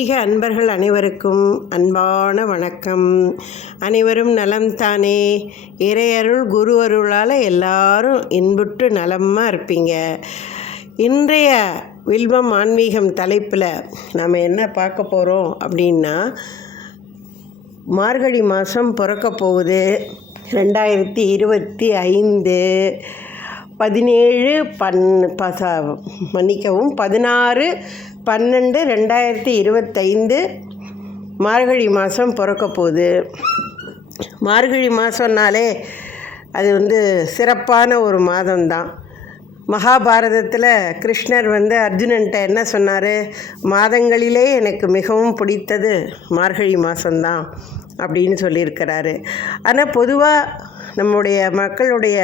ஆன்மீக அன்பர்கள் அனைவருக்கும் அன்பான வணக்கம். அனைவரும் நலம் தானே இறையருள் குரு அருளால் எல்லாரும் இன்புற்று நலமாக இருப்பீங்க. இன்றைய வில்வம் ஆன்மீகம் தலைப்பில் நம்ம என்ன பார்க்க போகிறோம் அப்படின்னா மார்கழி மாதம் பிறக்க போகுது. ரெண்டாயிரத்தி இருபத்தி ஐந்து பதினேழு பன் பச மன்னிக்கவும் பதினாறு பன்னெண்டு ரெண்டாயிரத்தி இருபத்தைந்து மார்கழி மாதம் பிறக்க போகுது. மார்கழி மாதம்னாலே அது வந்து சிறப்பான ஒரு மாதம்தான். மகாபாரதத்தில் கிருஷ்ணர் வந்து அர்ஜுனன்ட்ட என்ன சொன்னார்? மாதங்களிலே எனக்கு மிகவும் பிடித்தது மார்கழி மாதம்தான் அப்படின்னு சொல்லியிருக்கிறாரு. ஆனால் பொதுவாக நம்முடைய மக்களுடைய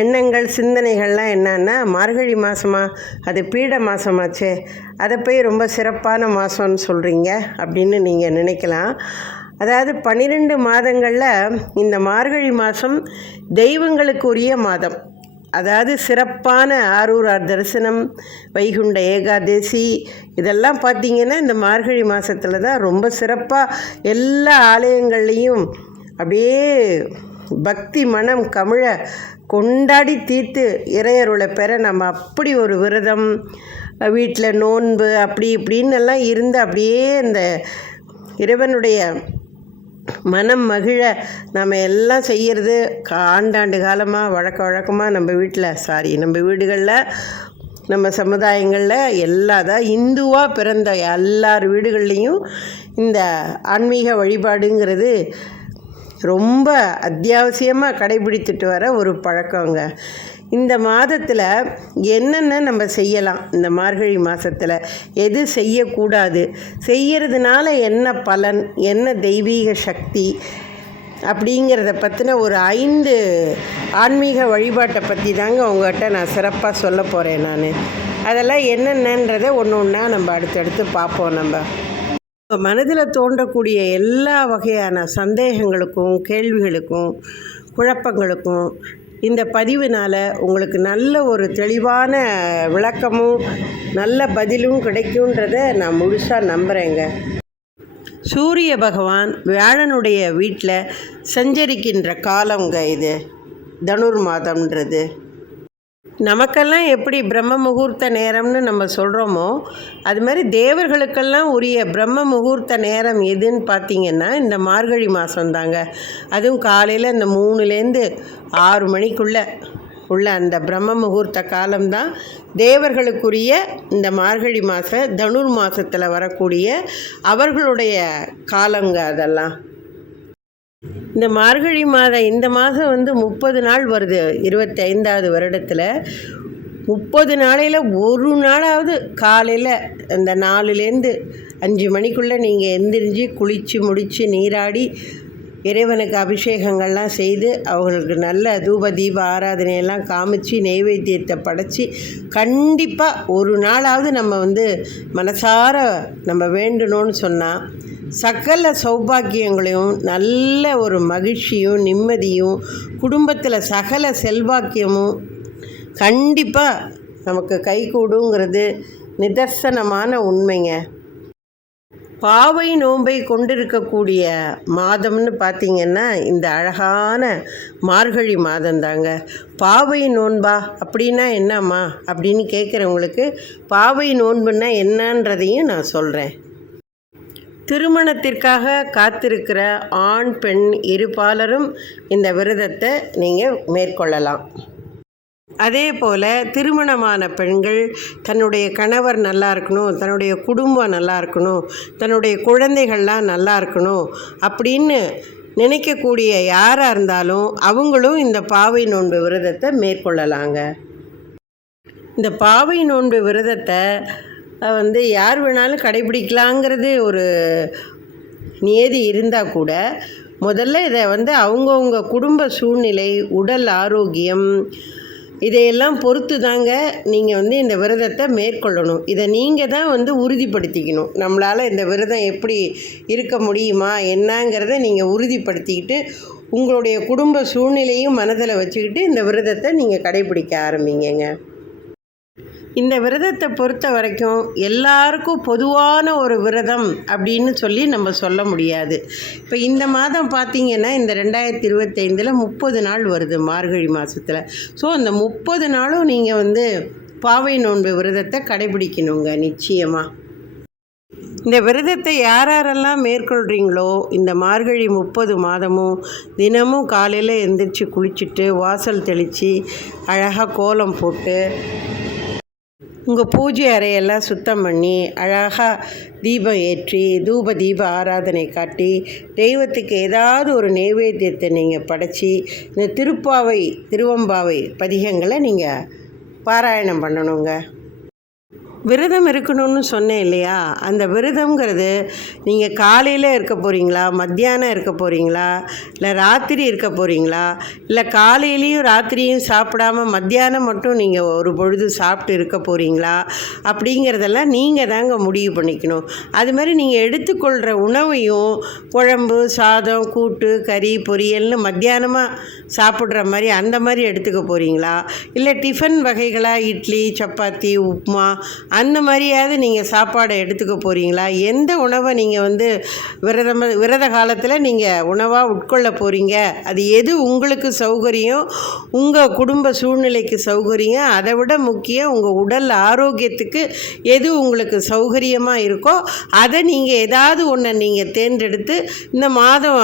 எண்ணங்கள் சிந்தனைகள்லாம் என்னன்னா மார்கழி மாதமா அது பீட மாதமாச்சே அதை போய் ரொம்ப சிறப்பான மாதம்னு சொல்கிறீங்க அப்படின்னு நீங்கள் நினைக்கலாம். அதாவது பன்னிரெண்டு மாதங்களில் இந்த மார்கழி மாதம் தெய்வங்களுக்கு உரிய மாதம். அதாவது சிறப்பான ஆரூரார் தரிசனம் வைகுண்ட ஏகாதசி இதெல்லாம் பார்த்திங்கன்னா இந்த மார்கழி மாதத்தில் தான் ரொம்ப சிறப்பாக எல்லா ஆலயங்கள்லேயும் அப்படியே பக்தி மனம் கமிழ கொண்டாடி தீர்த்து இறையருளை பெற நம்ம அப்படி ஒரு விரதம் வீட்டில் நோன்பு அப்படி இப்படின்னு எல்லாம் இருந்து அப்படியே அந்த இறைவனுடைய மனம் மகிழ நம்ம எல்லாம் செய்கிறது ஆண்டாண்டு காலமாக வழக்க வழக்கமாக நம்ம வீட்டில் சாரி நம்ம வீடுகளில் நம்ம சமுதாயங்களில் எல்லா தான் இந்துவாக பிறந்த எல்லார் வீடுகள்லேயும் இந்த ஆன்மீக வழிபாடுங்கிறது ரொம்ப அத்தியாவசியமாக கடைபிடித்துட்டு வர ஒரு பழக்கங்க. இந்த மாதத்தில் என்னென்ன நம்ம செய்யலாம்? இந்த மார்கழி மாதத்தில் எது செய்யக்கூடாது? செய்கிறதுனால என்ன பலன்? என்ன தெய்வீக சக்தி? அப்படிங்கிறத பற்றின ஒரு ஐந்து ஆன்மீக வழிபாட்டை பற்றி தாங்க உங்கள்கிட்ட நான் சிறப்பாக சொல்ல போகிறேன் நான். அதெல்லாம் என்னென்னன்றதை ஒன்று ஒன்றா நம்ம அடுத்தடுத்து பார்ப்போம் நம்ம. உங்கள் மனதில் தோன்றக்கூடிய எல்லா வகையான சந்தேகங்களுக்கும் கேள்விகளுக்கும் குழப்பங்களுக்கும் இந்த பதிவினால் உங்களுக்கு நல்ல ஒரு தெளிவான விளக்கமும் நல்ல பதிலும் கிடைக்குன்றத நான் முழுசாக நம்புகிறேங்க சூரிய பகவான் வியாழனுடைய வீட்டில் சஞ்சரிக்கின்ற காலங்க இது. தனுர் மாதம்ன்றது. நமக்கெல்லாம் எப்படி பிரம்ம முகூர்த்த நேரம்னு நம்ம சொல்கிறோமோ அது மாதிரி தேவர்களுக்கெல்லாம் உரிய பிரம்ம முகூர்த்த நேரம் எதுன்னு பார்த்திங்கன்னா இந்த மார்கழி மாதம்தாங்க அதுவும் காலையில் இந்த மூணுலேருந்து ஆறு மணிக்குள்ளே உள்ள அந்த பிரம்ம முகூர்த்த காலம்தான் தேவர்களுக்குரிய இந்த மார்கழி மாத தனுர் மாதத்தில் வரக்கூடிய அவர்களுடைய காலங்க அதெல்லாம். இந்த மார்கழி மாதம் இந்த மாதம் வந்து முப்பது நாள் வருது இருபத்தி ஐந்தாவது வருடத்தில். முப்பது நாளையில் ஒரு நாளாவது காலையில் அந்த நாலுலேருந்து அஞ்சு மணிக்குள்ளே நீங்கள் எந்திரிஞ்சு குளித்து முடித்து நீராடி இறைவனுக்கு அபிஷேகங்கள்லாம் செய்து அவங்களுக்கு நல்ல தூப தீப ஆராதனையெல்லாம் காமிச்சு நெய்வேத்தியத்தை படைச்சி கண்டிப்பாக ஒரு நாளாவது நம்ம வந்து மனசார நம்ம வேண்டணும்னு சொன்னால் சகல சௌபாக்கியங்களையும் நல்ல ஒரு மகிழ்ச்சியும் நிம்மதியும் குடும்பத்தில் சகல செல்வாக்கியமும் கண்டிப்பாக நமக்கு கைகூடுங்கிறது நிதர்சனமான உண்மைங்க. பாவை நோன்பை கொண்டிருக்கக்கூடிய மாதம்னு பார்த்திங்கன்னா இந்த அழகான மார்கழி மாதம் தாங்க பாவை நோன்பா? அப்படின்னா என்னம்மா? அப்படின்னு கேட்குறவங்களுக்கு பாவை நோன்புன்னா என்னன்றதையும் நான் சொல்கிறேன் திருமணத்திற்காக காத்திருக்கிற ஆண் பெண் இருபாலரும் இந்த விரதத்தை நீங்கள் மேற்கொள்ளலாம். அதே போல் திருமணமான பெண்கள் தன்னுடைய கணவர் நல்லா இருக்கணும் தன்னுடைய குடும்பம் நல்லா இருக்கணும் தன்னுடைய குழந்தைகள்லாம் நல்லா இருக்கணும் அப்படின்னு நினைக்கக்கூடிய யாராக இருந்தாலும் அவங்களும் இந்த பாவை நோன்பு விரதத்தை மேற்கொள்ளலாங்க. இந்த பாவை நோன்பு விரதத்தை வந்து யார் வேணாலும் கடைபிடிக்கலாங்கிறது ஒரு நியதி இருந்தால் கூட முதல்ல இதை வந்து அவங்கவுங்க குடும்ப சூழ்நிலை உடல் ஆரோக்கியம் இதையெல்லாம் பொறுத்து தாங்க நீங்கள் வந்து இந்த விரதத்தை மேற்கொள்ளணும். இதை நீங்கள் தான் வந்து உறுதிப்படுத்திக்கணும். நம்மளால் இந்த விரதம் எப்படி இருக்க முடியுமா என்னங்கிறத நீங்கள் உறுதிப்படுத்திக்கிட்டு உங்களுடைய குடும்ப சூழ்நிலையும் மனதில் வச்சுக்கிட்டு இந்த விரதத்தை நீங்கள் கடைபிடிக்க ஆரம்பிங்கங்க. இந்த விரதத்தை பொறுத்த வரைக்கும் எல்லாருக்கும் பொதுவான ஒரு விரதம் அப்படின்னு சொல்லி நம்ம சொல்ல முடியாது. இப்போ இந்த மாதம் பார்த்தீங்கன்னா இந்த ரெண்டாயிரத்தி இருபத்தைந்தில் முப்பது நாள் வருது மார்கழி மாதத்தில் ஸோ அந்த முப்பது நாளும் நீங்கள் வந்து பாவை நோன்பு விரதத்தை கடைபிடிக்கணுங்க நிச்சயமாக இந்த விரதத்தை யார் யாரெல்லாம் மேற்கொள்கிறீங்களோ இந்த மார்கழி முப்பது மாதமும் தினமும் காலையில் எந்திரிச்சு குளிச்சுட்டு வாசல் தெளித்து அழகாக கோலம் போட்டு உங்கள் பூஜை அறையெல்லாம் சுத்தம் பண்ணி அழகாக தீபம் ஏற்றி தூப தீப ஆராதனை காட்டி தெய்வத்துக்கு ஏதாவது ஒரு நெய்வேத்தியத்தை நீங்கள் படைச்சி இந்த திருப்பாவை திருவம்பாவை பதிகங்களை நீங்கள் பாராயணம் பண்ணணுங்க. விரதம் இருக்கணும்னு சொன்னேன் இல்லையா? அந்த விரதம்ங்கிறது நீங்கள் காலையில் இருக்க போகிறீங்களா மத்தியானம் இருக்க போகிறீங்களா இல்லை ராத்திரி இருக்க போகிறீங்களா இல்லை காலையிலையும் ராத்திரியும் சாப்பிடாம மத்தியானம் மட்டும் நீங்கள் ஒரு பொழுது சாப்பிட்டு இருக்க போகிறீங்களா அப்படிங்கிறதெல்லாம் நீங்கள் தாங்க முடிவு பண்ணிக்கணும். அது மாதிரி நீங்கள் எடுத்துக்கொள்கிற உணவையும் குழம்பு சாதம் கூட்டு கறி பொரியல்னு மத்தியானமாக சாப்பிட்ற மாதிரி அந்த மாதிரி எடுத்துக்க போகிறீங்களா இல்லை டிஃபன் வகைகளாக இட்லி சப்பாத்தி உப்புமா அந்த மாதிரியாவது நீங்கள் சாப்பாடை எடுத்துக்க போகிறீங்களா எந்த உணவை நீங்கள் வந்து விரதம் விரத காலத்தில் நீங்கள் உணவாக உட்கொள்ள போகிறீங்க அது எது உங்களுக்கு சௌகரியம்? உங்கள் குடும்ப சூழ்நிலைக்கு சௌகரியம்? அதை விட முக்கியம் உங்கள் உடல் ஆரோக்கியத்துக்கு எது உங்களுக்கு சௌகரியமாக இருக்கோ அதை நீங்கள் ஏதாவது ஒன்றை நீங்கள் தேர்ந்தெடுத்து இந்த மாதம்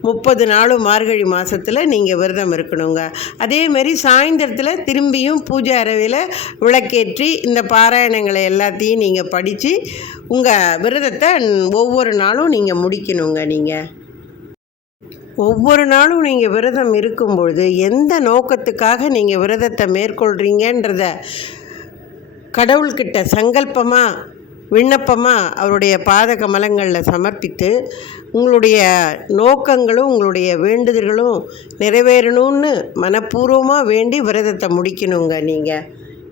முப்பது நாளும் மார்கழி மாதத்தில் நீங்கள் விரதம் இருக்கணுங்க. அதேமாரி சாயந்தரத்தில் திரும்பியும் பூஜை அறையில் விளக்கேற்றி இந்த பாராயணங்களை எல்லாத்தையும் நீங்கள் படித்து உங்கள் விரதத்தை ஒவ்வொரு நாளும் நீங்கள் முடிக்கணுங்க நீங்கள் ஒவ்வொரு நாளும் நீங்கள் விரதம் இருக்கும்பொழுது எந்த நோக்கத்துக்காக நீங்கள் விரதத்தை மேற்கொள்கிறீங்கன்றத கடவுள்கிட்ட சங்கல்பமாக விண்ணப்பமாக அவருடைய பாத கமலங்களில் சமர்ப்பித்து உங்களுடைய நோக்கங்களும் உங்களுடைய வேண்டுதல்களும் நிறைவேறணும்னு மனப்பூர்வமாக வேண்டி விரதத்தை முடிக்கணுங்க நீங்கள்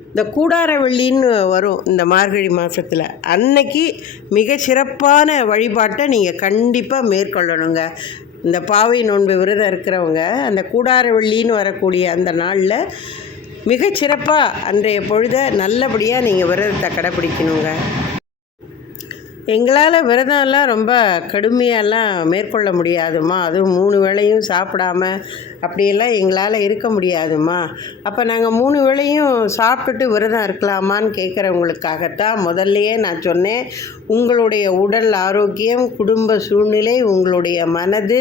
இந்த கூடார வெள்ளின்னு வரும் இந்த மார்கழி மாதத்தில் அன்னைக்கு மிக சிறப்பான வழிபாட்டை நீங்கள் கண்டிப்பாக மேற்கொள்ளணுங்க. இந்த பாவை நோன்பு விரதம் இருக்கிறவங்க அந்த கூடார வெள்ளின்னு வரக்கூடிய அந்த நாளில் மிகச்சிறப்பாக அன்றைய பொழுதை நல்லபடியாக நீங்கள் விரதத்தை கடைப்பிடிக்கணுங்க எங்களால் விரதம்லாம் ரொம்ப கடுமையாலாம் மேற்கொள்ள முடியாதும்மா. அதுவும் மூணு வேளையும் சாப்பிடாம அப்படியெல்லாம் எங்களால் இருக்க முடியாதும்மா. அப்போ நாங்கள் மூணு வேளையும் சாப்பிட்டுட்டு விரதம் இருக்கலாமான்னு கேட்குறவங்களுக்காகத்தான் முதல்லையே நான் சொன்னேன். உங்களுடைய உடல் ஆரோக்கியம் குடும்ப சூழ்நிலை உங்களுடைய மனது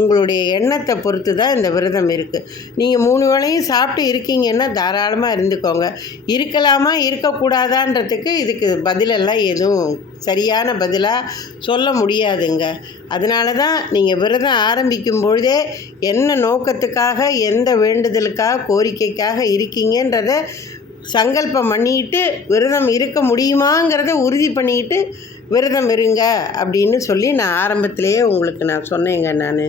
உங்களுடைய எண்ணத்தை பொறுத்து தான் இந்த விரதம் இருக்குது நீங்கள் மூணு வேளையும் சாப்பிட்டு இருக்கீங்கன்னா தாராளமாக இருந்துக்கோங்க. இருக்கலாமா இருக்கக்கூடாதான்றதுக்கு இதுக்கு பதிலெல்லாம் எதுவும் சரியான பதிலாக சொல்ல முடியாதுங்க. அதனால தான் நீங்கள் விரதம் ஆரம்பிக்கும் பொழுதே என்ன நோக்கத்துக்காக எந்த வேண்டுதலுக்காக கோரிக்கைக்காக இருக்கீங்கன்றத சங்கல்பம் பண்ணிட்டு விரதம் இருக்க முடியுமாங்கிறத உறுதி பண்ணிட்டு விரதம் இருங்க அப்படின்னு சொல்லி நான் ஆரம்பத்திலேயே உங்களுக்கு நான் சொன்னேங்க நான்.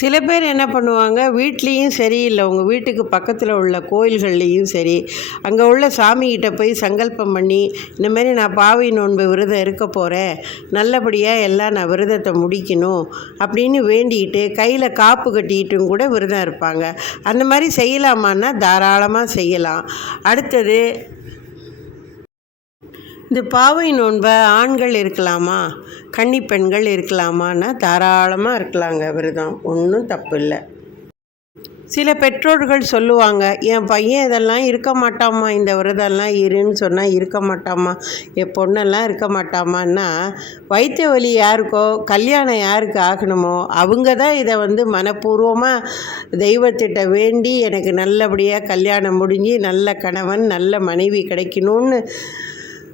சில பேர் என்ன பண்ணுவாங்க வீட்லேயும் சரி இல்லை உங்கள் வீட்டுக்கு பக்கத்தில் உள்ள கோயில்கள்லேயும் சரி அங்கே உள்ள சாமிகிட்ட போய் சங்கல்பம் பண்ணி இந்தமாரி நான் பாவை நோன்பு விரதம் இருக்க போகிறேன் நல்லபடியாக எல்லாம் நான் விரதத்தை முடிக்கணும் அப்படின்னு வேண்டிக்கிட்டு கையில் காப்பு கட்டிக்கிட்டும் கூட விரதம் இருப்பாங்க. அந்த மாதிரி செய்யலாமான்னா தாராளமாக செய்யலாம். அடுத்தது இந்த பாவை நோன்பை ஆண்கள் இருக்கலாமா? கன்னி பெண்கள் இருக்கலாமான்னா தாராளமாக இருக்கலாங்க. விரதம் ஒன்றும் தப்பு இல்லை. சில பெற்றோர்கள் சொல்லுவாங்க என் பையன் இதெல்லாம் இருக்க மாட்டாமா இந்த விரதம்லாம் இருன்னு சொன்னால் இருக்க மாட்டாமா என் பொண்ணெல்லாம் இருக்க மாட்டாமான்னா வைத்திய வலி யாருக்கோ கல்யாணம் யாருக்கு ஆகணுமோ அவங்க தான் இதை வந்து மனப்பூர்வமாக தெய்வத்திட்ட வேண்டி எனக்கு நல்லபடியாக கல்யாணம் முடிஞ்சு நல்ல கணவன் நல்ல மனைவி கிடைக்கணும்னு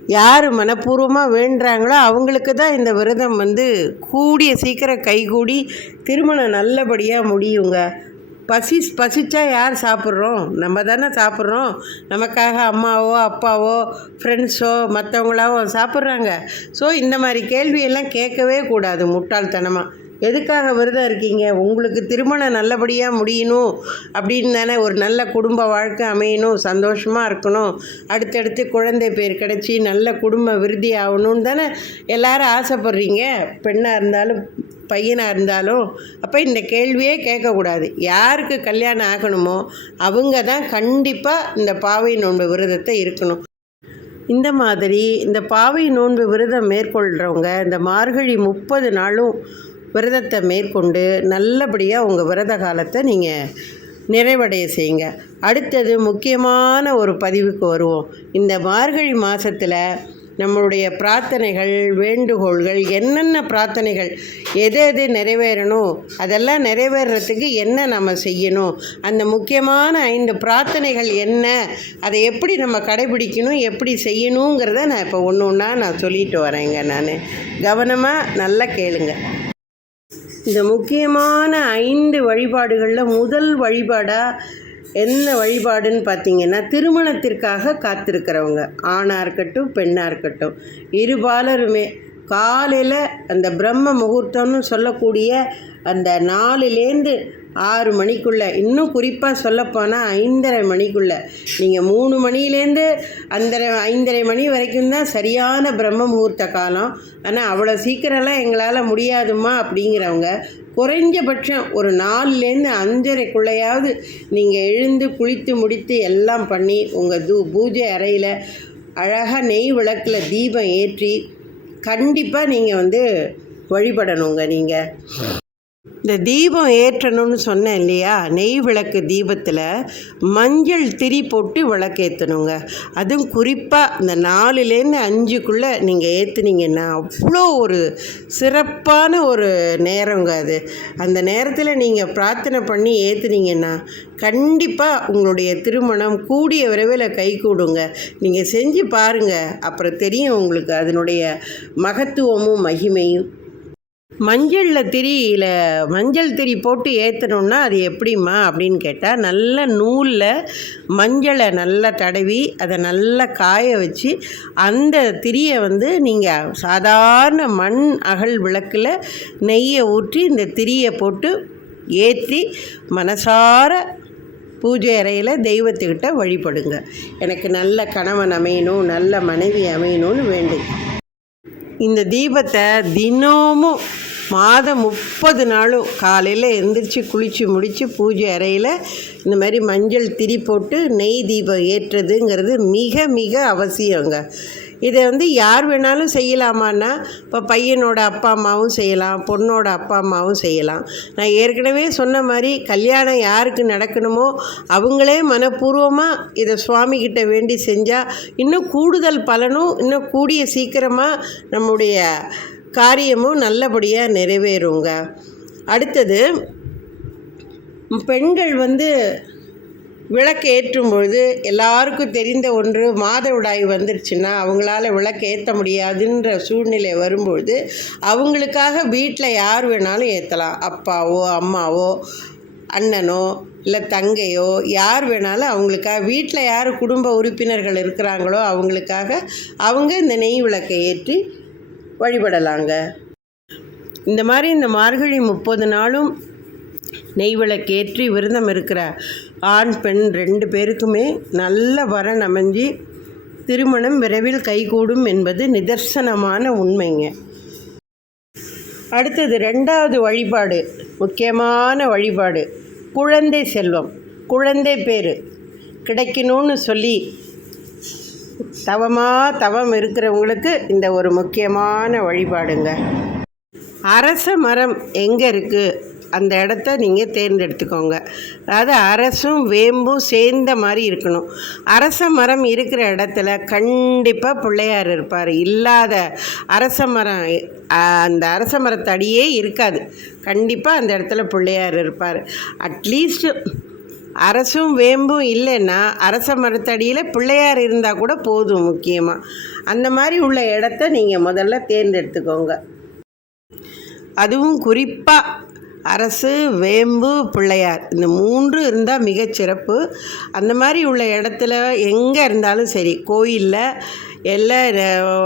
யார் மனப்பூர்வமாக வேண்டுறாங்களோ அவங்களுக்கு தான் இந்த விரதம் வந்து கூடிய சீக்கிரம் கைகூடி திருமணம் நல்லபடியாக முடியுங்க. பசி பசிச்சா யார் சாப்பிட்றோம்? நம்ம தானே சாப்பிட்றோம். நமக்காக அம்மாவோ அப்பாவோ ஃப்ரெண்ட்ஸோ மற்றவங்களாவோ சாப்பிட்றாங்க. ஸோ இந்த மாதிரி கேள்வியெல்லாம் கேட்கவே கூடாது முட்டாள்தனமாக எதுக்காக விரதம் இருக்கீங்க? உங்களுக்கு திருமணம் நல்லபடியாக முடியணும் அப்படின்னு தானே ஒரு நல்ல குடும்ப வாழ்க்கை அமையணும் சந்தோஷமாக இருக்கணும். அடுத்தடுத்து குழந்தை பேர் கிடச்சி நல்ல குடும்ப விருதி ஆகணும்னு தானே எல்லாரும் ஆசைப்படுறீங்க. பெண்ணாக இருந்தாலும் பையனாக இருந்தாலும் அப்போ இந்த கேள்வியே கேட்கக்கூடாது. யாருக்கு கல்யாணம் ஆகணுமோ அவங்க தான் கண்டிப்பாக இந்த பாவை நோன்பு விரதத்தை இருக்கணும். இந்த மாதிரி இந்த பாவை நோன்பு விரதம் மேற்கொள்கிறவங்க இந்த மார்கழி முப்பது நாளும் விரதத்தை மேற்கொண்டு நல்லபடியாக உங்கள் விரத காலத்தை நீங்கள் நிறைவடைய செய்யுங்க. அடுத்தது முக்கியமான ஒரு பதிவுக்கு வருவோம். இந்த மார்கழி மாதத்தில் நம்மளுடைய பிரார்த்தனைகள் வேண்டுகோள்கள் என்னென்ன பிரார்த்தனைகள் எது எது நிறைவேறணும் அதெல்லாம் நிறைவேறத்துக்கு என்ன நம்ம செய்யணும் அந்த முக்கியமான ஐந்து பிரார்த்தனைகள் என்ன அதை எப்படி நம்ம கடைபிடிக்கணும் எப்படி செய்யணுங்கிறத நான் இப்போ ஒன்று ஒன்றா நான் சொல்லிட்டு வரேங்க நான். கவனமாக நல்லா கேளுங்கள் இந்த முக்கியமான ஐந்து வழிபாடுகளில் முதல் வழிபாடாக என்ன வழிபாடுன்னு பார்த்தீங்கன்னா திருமணத்திற்காக காத்திருக்கிறவங்க. ஆணாக இருக்கட்டும் பெண்ணாக இருக்கட்டும். இருபாலருமே காலையில் அந்த பிரம்ம முகூர்த்தம்னு சொல்லக்கூடிய அந்த நாலுலேருந்து ஆறு மணிக்குள்ளே. இன்னும் குறிப்பாக சொல்லப்போனால் ஐந்தரை மணிக்குள்ளே. நீங்கள் மூணு மணிலேருந்து அந்தரை ஐந்தரை மணி வரைக்கும் தான் சரியான பிரம்ம முகூர்த்த காலம். ஆனால் அவ்வளோ சீக்கிரம்லாம் எங்களால் முடியாதுமா அப்படிங்கிறவங்க குறைஞ்சபட்சம் ஒரு நாலுலேருந்து அஞ்சரைக்குள்ளேயாவது நீங்கள் எழுந்து குளித்து முடித்து எல்லாம் பண்ணி உங்கள் தூ பூஜை அறையில் அழகாக நெய் விளக்கில் தீபம் ஏற்றி கண்டிப்பாக நீங்கள் வந்து வழிபடணுங்க நீங்கள் இந்த தீபம் ஏற்றணும்னு சொன்னேன் இல்லையா? நெய் விளக்கு தீபத்தில் மஞ்சள் திரி போட்டு விளக்கேற்றணுங்க அதுவும் குறிப்பாக இந்த நாலுலேருந்து அஞ்சுக்குள்ளே நீங்கள் ஏற்றுனீங்கன்னா அவ்வளோ ஒரு சிறப்பான ஒரு நேரங்க அது. அந்த நேரத்தில் நீங்கள் பிரார்த்தனை பண்ணி ஏற்றுனீங்கன்னா கண்டிப்பாக உங்களுடைய திருமணம் கூடிய விரைவில் கைகூடுங்க. நீங்கள் செஞ்சு பாருங்கள் அப்புறம் தெரியும் உங்களுக்கு அதனுடைய மகத்துவமும் மகிமையும். மஞ்சளில் திரியில் மஞ்சள் திரி போட்டு ஏற்றணுன்னா அது எப்படிம்மா அப்படின்னு கேட்டால் நல்ல நூலில் மஞ்சளை நல்லா தடவி அதை நல்லா காய வச்சு அந்த திரியை வந்து நீங்கள் சாதாரண மண் அகல் விளக்கில் நெய்யை ஊற்றி இந்த திரியை போட்டு ஏற்றி மனசார பூஜை அறையில் தெய்வத்துக்கிட்ட வழிபடுங்க. எனக்கு நல்ல கணவன் அமையணும் நல்ல மனைவி அமையணும்னு வேண்டும். இந்த தீபத்தை தினமும் மாதம் முப்பது நாளும் காலையில் எந்திரிச்சு குளித்து முடித்து பூஜை அறையில் இந்த மாதிரி மஞ்சள் திரி போட்டு நெய் தீபம் ஏற்றுறதுங்கிறது மிக மிக அவசியங்க. இதை வந்து யார் வேணாலும் செய்யலாமான்னா இப்போ பையனோட அப்பா அம்மாவும் செய்யலாம் பொண்ணோட அப்பா அம்மாவும் செய்யலாம். நான் ஏற்கனவே சொன்ன மாதிரி கல்யாணம் யாருக்கு நடக்கணுமோ அவங்களே மனப்பூர்வமாக இதை சுவாமிகிட்ட வேண்டி செஞ்சால் இன்னும் கூடுதல் பலனும் இன்னும் கூடிய சீக்கிரமாக நம்முடைய காரியமும் நல்லபடியாக நிறைவேறுங்க. அடுத்தது பெண்கள் வந்து விளக்கு ஏற்றும் பொழுது எல்லாருக்கும் தெரிந்த ஒன்று மாதவிடாய் வந்துருச்சுன்னா அவங்களால விளக்கு ஏற்ற முடியாதுன்ற சூழ்நிலை வரும்பொழுது அவங்களுக்காக வீட்டில் யார் வேணாலும் ஏற்றலாம் அப்பாவோ அம்மாவோ அண்ணனோ இல்லை தங்கையோ யார் வேணாலும் அவங்களுக்காக வீட்டில் யார் குடும்ப உறுப்பினர்கள் இருக்கிறாங்களோ அவங்களுக்காக அவங்க இந்த நெய் விளக்கை ஏற்றி வழிபடலாங்க. இந்த மாதிரி இந்த மார்கழி முப்பது நாளும் நெய் விளக்கேற்றி விரதம் இருக்கிற ஆண் பெண் ரெண்டு பேருக்குமே நல்ல வரன் அமைஞ்சு திருமணம் விரைவில் கைகூடும் என்பது நிதர்சனமான உண்மைங்க. அடுத்தது ரெண்டாவது வழிபாடு முக்கியமான வழிபாடு. குழந்தை செல்வம் குழந்தை பேர் கிடைக்கணும்னு சொல்லி தவமாக தவம் இருக்கிறவங்களுக்கு இந்த ஒரு முக்கியமான வழிபாடுங்க. அரச மரம் எங்கே இருக்குது அந்த இடத்த நீங்கள் தேர்ந்தெடுத்துக்கோங்க. அதாவது அரசும் வேம்பும் சேர்ந்த மாதிரி இருக்கணும். அரச மரம் இருக்கிற இடத்துல கண்டிப்பாக பிள்ளையார் இருப்பார். இல்லாத அரச மரம் அந்த அரச மரத்தடியே இருக்காது. கண்டிப்பாக அந்த இடத்துல பிள்ளையார் இருப்பார். அட்லீஸ்ட் அரசும் வேம்பும் இல்லைன்னா அரச மரத்தடியில் பிள்ளையார் இருந்தால் கூட போதும் முக்கியமாக அந்த மாதிரி உள்ள இடத்த நீங்கள் முதல்ல தேர்ந்தெடுத்துக்கோங்க. அதுவும் குறிப்பாக அரசு வேம்பு பிள்ளையார் இந்த மூன்று இருந்தால் மிகச்சிறப்பு அந்த மாதிரி உள்ள இடத்துல எங்கே இருந்தாலும் சரி கோயிலில் எல்லா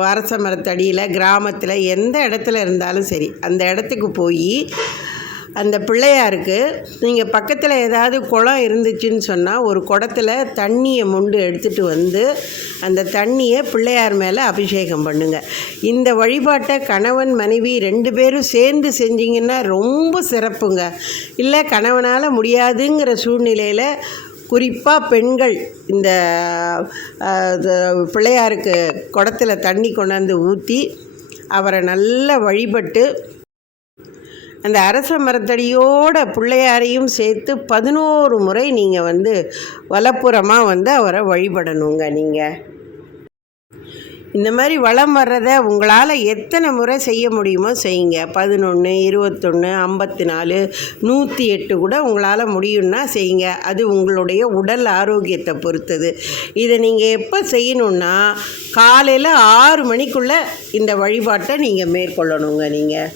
அரச மரத்தடியில் கிராமத்தில் எந்த இடத்துல இருந்தாலும் சரி அந்த இடத்துக்கு போய் அந்த பிள்ளையாருக்கு நீங்கள் பக்கத்தில் ஏதாவது குளம் இருந்துச்சுன்னு சொன்னால் ஒரு குடத்துல தண்ணியை மொண்டு எடுத்துகிட்டு வந்து அந்த தண்ணியை பிள்ளையார் மேலே அபிஷேகம் பண்ணுங்க. இந்த வழிபாட்டை கணவன் மனைவி ரெண்டு பேரும் சேர்ந்து செஞ்சிங்கன்னா ரொம்ப சிறப்புங்க. இல்லை கணவனால் முடியாதுங்கிற சூழ்நிலையில் குறிப்பாக பெண்கள் இந்த இது பிள்ளையாருக்கு குடத்தில் தண்ணி கொண்டாந்து ஊற்றி அவரை நல்லா வழிபட்டு அந்த அரச மரத்தடியோட பிள்ளையாரையும் சேர்த்து பதினோரு முறை நீங்கள் வந்து வலப்புறமாக வந்து அவரை வழிபடணுங்க நீங்கள் இந்த மாதிரி வளம் வர்றதை உங்களால் எத்தனை முறை செய்ய முடியுமோ செய்யுங்க. பதினொன்று இருபத்தொன்று ஐம்பத்தி நாலு நூற்றி எட்டு கூட உங்களால் முடியும்னா செய்யுங்க. அது உங்களுடைய உடல் ஆரோக்கியத்தை பொறுத்தது. இதை நீங்கள் எப்போ செய்யணுன்னா காலையில் ஆறு மணிக்குள்ளே இந்த வழிபாட்டை நீங்கள் மேற்கொள்ளணுங்க நீங்கள்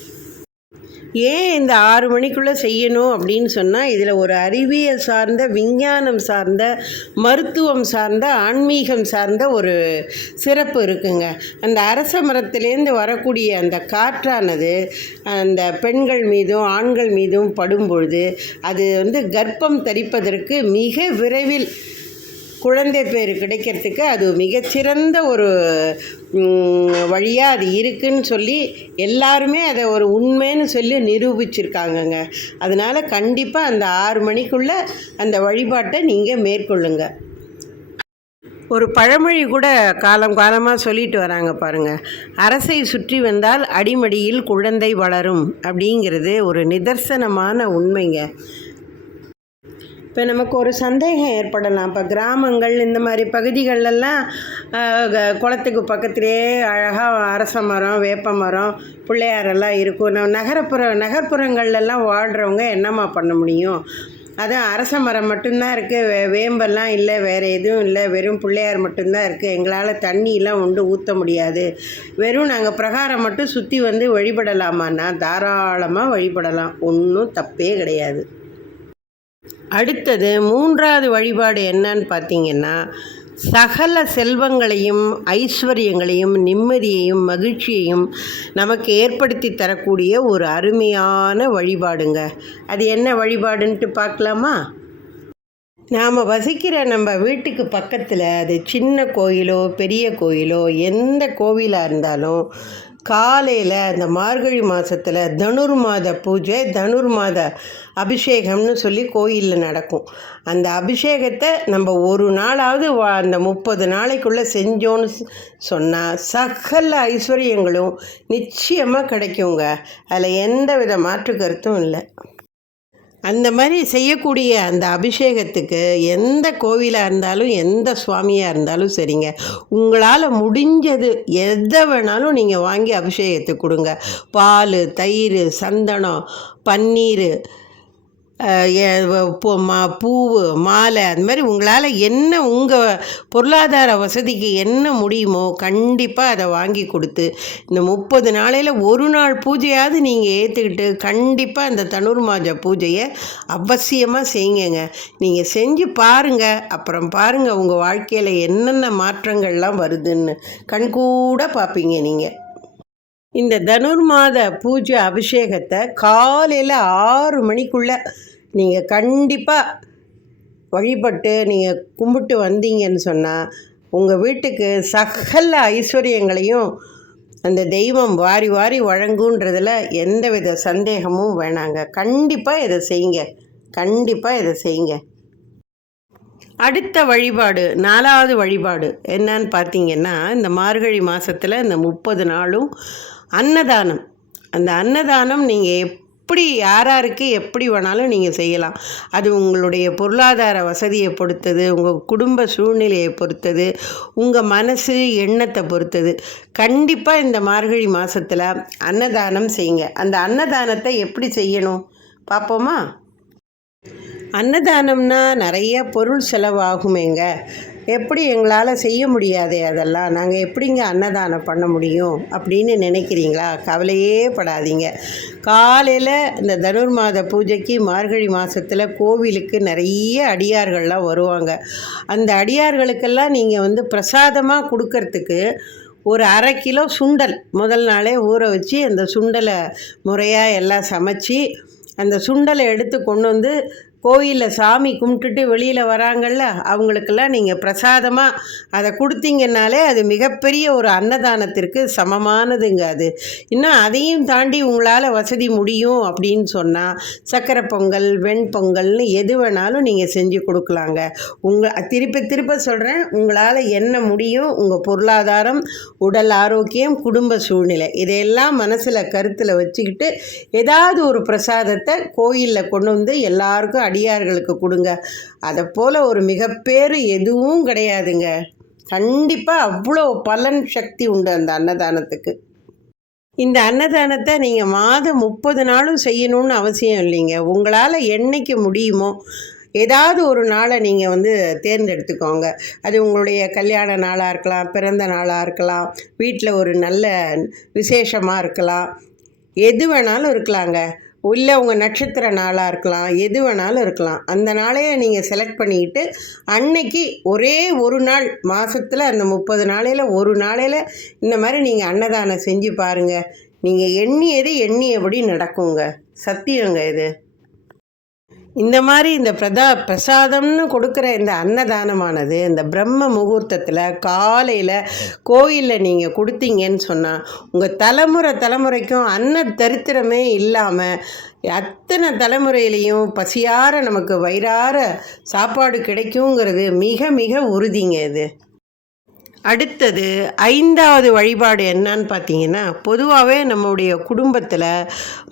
ஏன் இந்த ஆறு மணிக்குள்ளே செய்யணும் அப்படின்னு சொன்னால் இதில் ஒரு அறிவியல் சார்ந்த விஞ்ஞானம் சார்ந்த மருத்துவம் சார்ந்த ஆன்மீகம் சார்ந்த ஒரு சிறப்பு இருக்குங்க. அந்த அரச மரத்திலேருந்து வரக்கூடிய அந்த காற்றானது அந்த பெண்கள் மீதும் ஆண்கள் மீதும் படும் பொழுது அது வந்து கர்ப்பம் தரிப்பதற்கு மிக விரைவில் குழந்தை பேர் கிடைக்கிறதுக்கு அது மிகச்சிறந்த ஒரு வழியாக அது இருக்குன்னு சொல்லி எல்லாருமே அதை ஒரு உண்மைன்னு சொல்லி நிரூபிச்சிருக்காங்கங்க. அதனால் கண்டிப்பாக அந்த ஆறு மணிக்குள்ளே அந்த வழிபாட்டை நீங்கள் மேற்கொள்ளுங்க. ஒரு பழமொழி கூட காலம் காலமாக சொல்லிட்டு வராங்க பாருங்க. அரசை சுற்றி வந்தால் அடிமடியில் குழந்தை வளரும் அப்படிங்கிறது ஒரு நிதர்சனமான உண்மைங்க. இப்போ நமக்கு ஒரு சந்தேகம் ஏற்படலாம். இப்போ கிராமங்கள் இந்த மாதிரி பகுதிகளெல்லாம் க- குளத்துக்கு பக்கத்துலேயே அழகாக அரச மரம் வேப்ப மரம் பிள்ளையாரெல்லாம் இருக்கும். நம்ம நகரப்புற நகர்ப்புறங்கள்லாம் வாழ்கிறவங்க என்னம்மா பண்ண முடியும்? அதான் அரச மரம் மட்டும்தான் இருக்குது வே வேம்பெல்லாம் இல்லை வேறு எதுவும் இல்லை. வெறும் பிள்ளையார் மட்டும்தான் இருக்குது எங்களால் தண்ணியெலாம் உண்டு ஊற்ற முடியாது. வெறும் நாங்கள் பிரகாரம் மட்டும் சுற்றி வந்து வழிபடலாமான்னா தாராளமாக வழிபடலாம். ஒன்றும் தப்பே கிடையாது. அடுத்தது மூன்றாவது வழிபாடு என்னன்னு பார்த்தீங்கன்னா சகல செல்வங்களையும் ஐஸ்வர்யங்களையும் நிம்மதியையும் மகிழ்ச்சியையும் நமக்கு ஏற்படுத்தி தரக்கூடிய ஒரு அருமையான வழிபாடுங்க. அது என்ன வழிபாடுன்ட்டு பார்க்கலாமா? நாம் வசிக்கிற நம்ம வீட்டுக்கு பக்கத்தில் அது சின்ன கோயிலோ பெரிய கோயிலோ எந்த கோவிலாக இருந்தாலும் காலையில் அந்த மார்கழி மாதத்தில் தனுர் மாத பூஜை தனுர் மாத அபிஷேகம்னு சொல்லி கோயிலில் நடக்கும். அந்த அபிஷேகத்தை நம்ம ஒரு நாளாவது வா- அந்த முப்பது நாளைக்குள்ளே செஞ்சோன்னு சொன்னால் சகல ஐஸ்வர்யங்களும் நிச்சயமாக கிடைக்குங்க. அதில் எந்த வித மாற்று கருத்தும் இல்லை. அந்த மாதிரி செய்யக்கூடிய அந்த அபிஷேகத்துக்கு எந்த கோவிலாக இருந்தாலும் எந்த சுவாமியாக இருந்தாலும் சரிங்க. உங்களால் முடிஞ்சது எதை வேணாலும் நீங்கள் வாங்கி அபிஷேகத்துக்கு கொடுங்க. பால் தயிர் சந்தனம் பன்னீர் பூ மா பூவு மாலை அந்த மாதிரி உங்களால் என்ன உங்கள் பொருளாதார வசதிக்கு என்ன முடியுமோ கண்டிப்பாக அதை வாங்கி கொடுத்து இந்த முப்பது நாளையில் ஒரு நாள் பூஜையாவது நீங்கள் ஏற்றுக்கிட்டு கண்டிப்பாக அந்த தனுர் மாஜ பூஜையை அவசியமாக செய்யுங்க. நீங்கள் செஞ்சு பாருங்கள் அப்புறம் பாருங்கள் உங்கள் வாழ்க்கையில் என்னென்ன மாற்றங்கள்லாம் வருதுன்னு. கண்கூட பார்ப்பீங்க நீங்கள் இந்த தனுர்மாத பூஜை அபிஷேகத்தை காலையில் ஆறு மணிக்குள்ளே நீங்கள் கண்டிப்பாக வழிபட்டு நீங்கள் கும்பிட்டு வந்தீங்கன்னு சொன்னால் உங்கள் வீட்டுக்கு சகல ஐஸ்வர்யங்களையும் அந்த தெய்வம் வாரி வாரி வழங்குன்றதில் எந்தவித சந்தேகமும் வேணாங்க. கண்டிப்பாக இதை செய்யுங்க. கண்டிப்பாக இதை செய்யுங்க. அடுத்த வழிபாடு நாலாவது வழிபாடு என்னன்னு பார்த்தீங்கன்னா இந்த மார்கழி மாதத்தில் இந்த முப்பது நாளும் அன்னதானம். அந்த அன்னதானம் நீங்கள் எப்படி யாராருக்கு எப்படி வேணாலும் நீங்கள் செய்யலாம். அது உங்களுடைய பொருளாதார வசதியை பொறுத்தது உங்கள் குடும்ப சூழ்நிலையை பொறுத்தது உங்கள் மனசு எண்ணத்தை பொறுத்தது. கண்டிப்பாக இந்த மார்கழி மாதத்தில் அன்னதானம் செய்யுங்க. அந்த அன்னதானத்தை எப்படி செய்யணும்? பார்ப்போமா அன்னதானம்னா நிறைய பொருள் செலவாகுமேங்க. எப்படி எங்களால் செய்ய முடியாது அதெல்லாம்? நாங்கள் எப்படிங்க அன்னதானம் பண்ண முடியும் அப்படின்னு நினைக்கிறீங்களா? கவலையே படாதீங்க. காலையில் இந்த தனுர் மாத பூஜைக்கு மார்கழி மாதத்தில் கோவிலுக்கு நிறைய அடியார்கள்லாம் வருவாங்க. அந்த அடியார்களுக்கெல்லாம் நீங்கள் வந்து பிரசாதமாக கொடுக்கறதுக்கு ஒரு அரை கிலோ சுண்டல் முதல் நாளே ஊற வச்சு அந்த சுண்டலை முறையாக எல்லாம் சமைச்சு அந்த சுண்டலை எடுத்து கொண்டு வந்து கோயிலில் சாமி கும்பிட்டுட்டு வெளியில் வராங்கள்ல அவங்களுக்கெல்லாம் நீங்கள் பிரசாதமாக அதை கொடுத்தீங்கன்னாலே அது மிகப்பெரிய ஒரு அன்னதானத்திற்கு சமமானதுங்க அது. இன்னும் அதையும் தாண்டி உங்களால் வசதி முடியும் அப்படின்னு சொன்னால் சக்கரை பொங்கல் வெண்பொங்கல்னு எது வேணாலும் நீங்கள் செஞ்சு கொடுக்கலாங்க. உங்கள் திருப்பி திருப்ப சொல்கிறேன் உங்களால் என்ன முடியும் உங்கள் பொருளாதாரம் உடல் ஆரோக்கியம் குடும்ப சூழ்நிலை இதையெல்லாம் மனசில் கருத்தில் வச்சுக்கிட்டு ஏதாவது ஒரு பிரசாதத்தை கோயிலில் கொண்டு வந்து எல்லாருக்கும் அடியார்களுக்கு கொடுங்க. அதை போல் ஒரு மிகப்பேறு எதுவும் கிடையாதுங்க. கண்டிப்பாக அவ்வளோ பலன் சக்தி உண்டு அந்த அன்னதானத்துக்கு. இந்த அன்னதானத்தை நீங்கள் மாதம் முப்பது நாளும் செய்யணும்னு அவசியம் இல்லைங்க. உங்களால் என்னைக்கு முடியுமோ ஏதாவது ஒரு நாளை நீங்கள் வந்து தேர்ந்தெடுத்துக்கோங்க. அது உங்களுடைய கல்யாண நாளாக இருக்கலாம் பிறந்த நாளாக இருக்கலாம் வீட்டில் ஒரு நல்ல விசேஷமாக இருக்கலாம் எது வேணாலும் இருக்கலாங்க. இல்லை உங்கள் நட்சத்திர நாளாக இருக்கலாம் எது வேணாலும் இருக்கலாம். அந்த நாளையை நீங்கள் செலக்ட் பண்ணிக்கிட்டு அன்னைக்கு ஒரே ஒரு நாள் மாதத்தில் அந்த முப்பது நாளையில் ஒரு நாளையில் இந்த மாதிரி நீங்கள் அன்னதானம் செஞ்சு பாருங்கள் நீங்கள் எண்ணியது எண்ணியபடி நடக்குங்க. சத்தியங்க இது. இந்த மாதிரி இந்த பிரதா பிரசாதம்னு கொடுக்குற இந்த அன்னதானமானது இந்த பிரம்ம முகூர்த்தத்தில் காலையில் கோயிலில் நீங்கள் கொடுத்தீங்கன்னு சொன்னால் உங்கள் தலைமுறை தலைமுறைக்கும் அன்ன தரித்திரமே இல்லாமல் அத்தனை தலைமுறையிலையும் பசியார நமக்கு வயிறார சாப்பாடு கிடைக்குங்கிறது மிக மிக உறுதிங்க இது. அடுத்தது ஐந்தாவது வழிபாடு என்னன்னு பார்த்தீங்கன்னா பொதுவாகவே நம்முடைய குடும்பத்தில்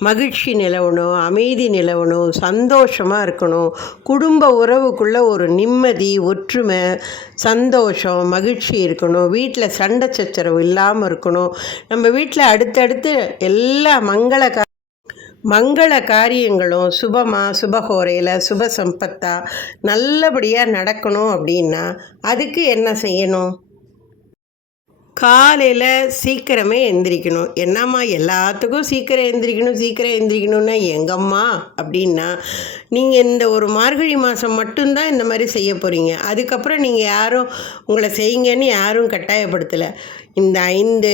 மகிழ்ச்சி நிலவணும் அமைதி நிலவணும் சந்தோஷமாக இருக்கணும். குடும்ப உறவுக்குள்ளே ஒரு நிம்மதி ஒற்றுமை சந்தோஷம் மகிழ்ச்சி இருக்கணும். வீட்டில் சண்டை சச்சரவு இல்லாமல் இருக்கணும். நம்ம வீட்டில் அடுத்தடுத்து எல்லா மங்கள மங்கள காரியங்களும் சுபமாக சுபகோரையில் சுப சம்பத்தாக நல்லபடியாக நடக்கணும் அப்படின்னா அதுக்கு என்ன செய்யணும்? காலையில் சீக்கிரமே எந்திரிக்கணும். என்னம்மா எல்லாத்துக்கும் சீக்கிரம் எந்திரிக்கணும் சீக்கிரம் எந்திரிக்கணும்னா எங்கம்மா? அப்படின்னா நீங்கள் இந்த ஒரு மார்கழி மாதம் மட்டும்தான் இந்த மாதிரி செய்ய போகிறீங்க அதுக்கப்புறம் நீங்கள் யாரும் உங்களை செய்யுங்கன்னு யாரும் கட்டாயப்படுத்தலை. இந்த ஐந்து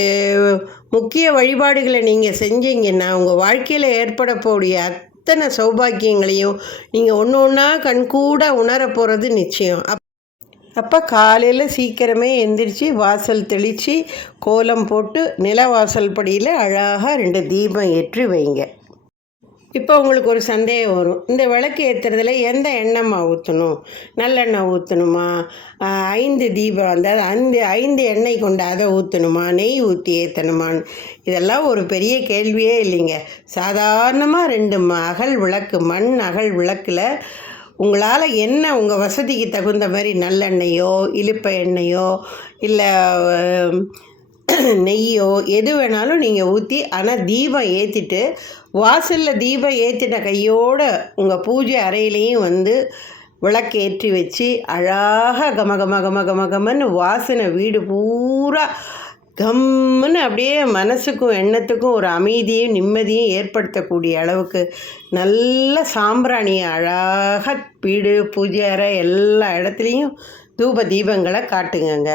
முக்கிய வழிபாடுகளை நீங்கள் செஞ்சீங்கன்னா உங்கள் வாழ்க்கையில் ஏற்படக்கூடிய அத்தனை சௌபாக்கியங்களையும் நீங்கள் ஒன்று ஒன்றா கண்கூட உணர போகிறது நிச்சயம். அப் அப்போ காலையில் சீக்கிரமே எந்திரிச்சு வாசல் தெளித்து கோலம் போட்டு நிலவாசல் படியில் அழகாக ரெண்டு தீபம் ஏற்றி வைங்க. இப்போ உங்களுக்கு ஒரு சந்தேகம் வரும். இந்த விளக்கு ஏற்றுறதுல எந்த எண்ணெய்மா ஊற்றணும் நல்லெண்ணெய் ஊற்றணுமா ஐந்து தீபம் அதாவது ஐந்து ஐந்து எண்ணெய் கொண்டு அதை ஊற்றணுமா நெய் ஊற்றி ஏற்றணுமான்னு இதெல்லாம் ஒரு பெரிய கேள்வியே இல்லைங்க. சாதாரணமாக ரெண்டு அகல் விளக்கு மண் அகல் விளக்கில் உங்களால் என்ன உங்கள் வசதிக்கு தகுந்த மாதிரி நல்லெண்ணெயோ இழுப்ப எண்ணெயோ இல்லை நெய்யோ எது வேணாலும் நீங்கள் ஊற்றி ஆனால் தீபம் ஏற்றிட்டு வாசலில் தீபம் ஏற்றின கையோடு உங்கள் பூஜை அறையிலையும் வந்து விளக்கு ஏற்றி வச்சு அழகாக கம கம கம கம கமன்னு வாசனை வீடு பூரா கம்முன்னு அப்படியே மனசுக்கும் எண்ணத்துக்கும் ஒரு அமைதியும் நிம்மதியும் ஏற்படுத்தக்கூடிய அளவுக்கு நல்ல சாம்பிராணியை அழகாக வீடு பூஜை அறை எல்லா இடத்துலையும் தூப தீபங்களை காட்டுங்கங்க.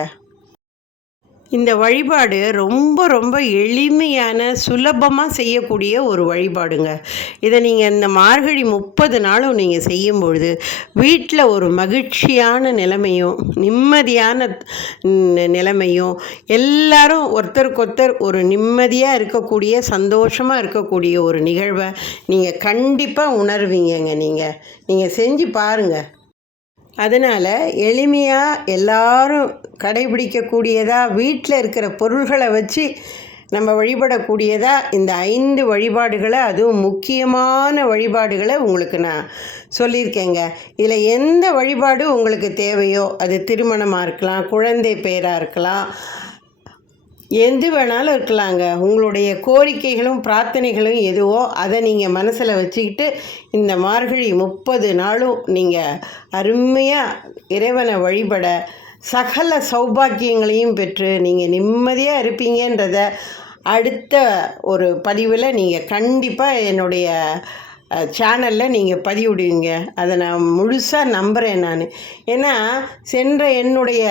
இந்த வழிபாடு ரொம்ப ரொம்ப எளிமையான சுலபமாக செய்யக்கூடிய ஒரு வழிபாடுங்க. இதை நீங்கள் இந்த மார்கழி முப்பது நாளும் நீங்கள் செய்யும் பொழுது வீட்டில் ஒரு மகிழ்ச்சியான நிலைமையும் நிம்மதியான நிலைமையும் எல்லாரும் ஒருத்தருக்கொருத்தர் ஒரு நிம்மதியாக இருக்கக்கூடிய சந்தோஷமாக இருக்கக்கூடிய ஒரு நிகழ்வை நீங்கள் கண்டிப்பாக உணர்வீங்கங்க நீங்கள் நீங்கள் செஞ்சு பாருங்கள் அதனால் எளிமையாக எல்லாரும் கடைபிடிக்கக்கூடியதாக வீட்டில் இருக்கிற பொருள்களை வச்சு நம்ம வழிபடக்கூடியதாக இந்த ஐந்து வழிபாடுகளை அதுவும் முக்கியமான வழிபாடுகளை உங்களுக்கு நான் சொல்லியிருக்கேங்க. இதில் எந்த வழிபாடு உங்களுக்கு தேவையோ அது திருமணமாக இருக்கலாம் குழந்தை பேராக இருக்கலாம் எது வேணாலும் இருக்கலாங்க. உங்களுடைய கோரிக்கைகளும் பிரார்த்தனைகளும் எதுவோ அதை நீங்கள் மனசில் வச்சுக்கிட்டு இந்த மார்கழி முப்பது நாளும் நீங்கள் அருமையாக இறைவனை வழிபட சகல சௌபாக்கியங்களையும் பெற்று நீங்கள் நிம்மதியாக இருப்பீங்கன்றத அடுத்த ஒரு பதிவில் நீங்கள் கண்டிப்பாக என்னுடைய சேனலில் நீங்கள் பதிவிடுவீங்க. அதை நான் முழுசாக நம்புகிறேன் நான். ஏன்னா சென்ற என்னுடைய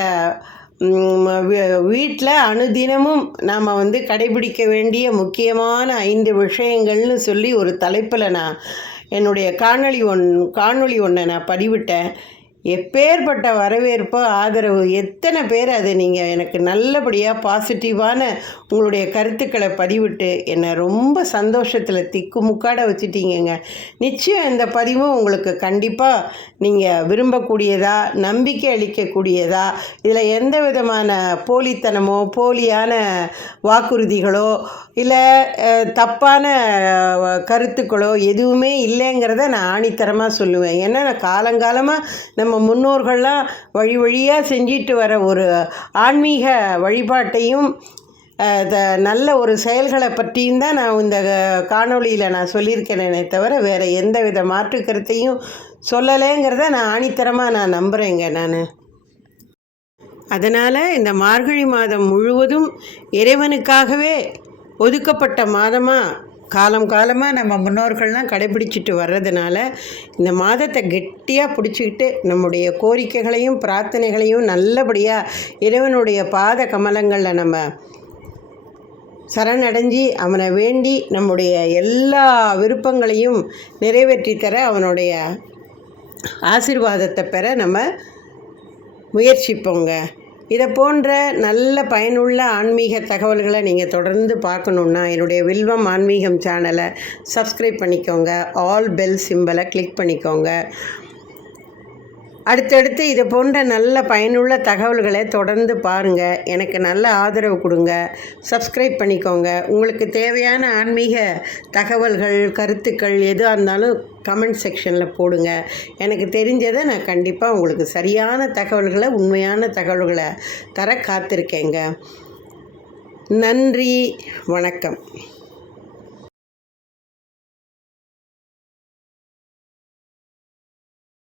வீட்டில் அனுதினமும் நாம் வந்து கடைபிடிக்க வேண்டிய முக்கியமான ஐந்து விஷயங்கள்னு சொல்லி ஒரு தலைப்பில் நான் என்னுடைய காணொளி ஒன் காணொளி ஒன்றை நான் பதிவிட்டேன். எப்பேற்பட்ட வரவேற்போ ஆதரவு எத்தனை பேர் அதை நீங்கள் எனக்கு நல்லபடியாக பாசிட்டிவான உங்களுடைய கருத்துக்களை பதிவிட்டு என்னை ரொம்ப சந்தோஷத்தில் திக்கு முக்காட வச்சுட்டீங்கங்க. நிச்சயம் இந்த பதிவும் உங்களுக்கு கண்டிப்பாக நீங்கள் விரும்பக்கூடியதா நம்பிக்கை அளிக்கக்கூடியதா இதில் எந்த விதமான போலித்தனமோ போலியான வாக்குறுதிகளோ இல்லை தப்பான கருத்துக்களோ எதுவுமே இல்லைங்கிறத நான் ஆணித்தரமாக சொல்லுவேன். ஏன்னா நான் காலங்காலமாக நம்ம நம்ம முன்னோர்கள்லாம் வழி வழியாக செஞ்சிட்டு வர ஒரு ஆன்மீக வழிபாட்டையும் த- நல்ல ஒரு செயல்களை பற்றியும் தான் நான் இந்த காணொளியில் நான் சொல்லியிருக்கிறேனே தவிர வேறு எந்த வித மாற்று கருத்தையும் சொல்லலைங்கிறத நான் ஆணித்தரமாக நான் நம்புகிறேங்க நான். அதனால் இந்த மார்கழி மாதம் முழுவதும் இறைவனுக்காகவே ஒதுக்கப்பட்ட மாதமாக காலம் காலமாக நம்ம முன்னோர்கள்லாம் கடைபிடிச்சிட்டு வர்றதுனால இந்த மாதத்தை கெட்டியாக பிடிச்சிக்கிட்டு நம்முடைய கோரிக்கைகளையும் பிரார்த்தனைகளையும் நல்லபடியாக இறைவனுடைய பாத கமலங்களில் நம்ம சரணடைஞ்சி அவனை வேண்டி நம்முடைய எல்லா விருப்பங்களையும் நிறைவேற்றி தர அவனுடைய ஆசீர்வாதத்தை பெற நம்ம முயற்சிப்போங்க. இதை போன்ற நல்ல பயனுள்ள ஆன்மீக தகவல்களை நீங்கள் தொடர்ந்து பார்க்கணுன்னா என்னுடைய வில்வம் ஆன்மீகம் சேனலை சப்ஸ்கிரைப் பண்ணிக்கோங்க. ஆல் பெல் சிம்பலை கிளிக் பண்ணிக்கோங்க. அடுத்தடுத்து இது போன்ற நல்ல பயனுள்ள தகவல்களை தொடர்ந்து பாருங்கள் எனக்கு நல்ல ஆதரவு கொடுங்க. சப்ஸ்கிரைப் பண்ணிக்கோங்க. உங்களுக்கு தேவையான ஆன்மீக தகவல்கள் கருத்துக்கள் எதுவாக இருந்தாலும் கமெண்ட் செக்ஷனில் போடுங்க. எனக்கு தெரிஞ்சதை நான் கண்டிப்பாக உங்களுக்கு சரியான தகவல்களை உண்மையான தகவல்களை தர காத்திருக்கேங்க. நன்றி. வணக்கம்.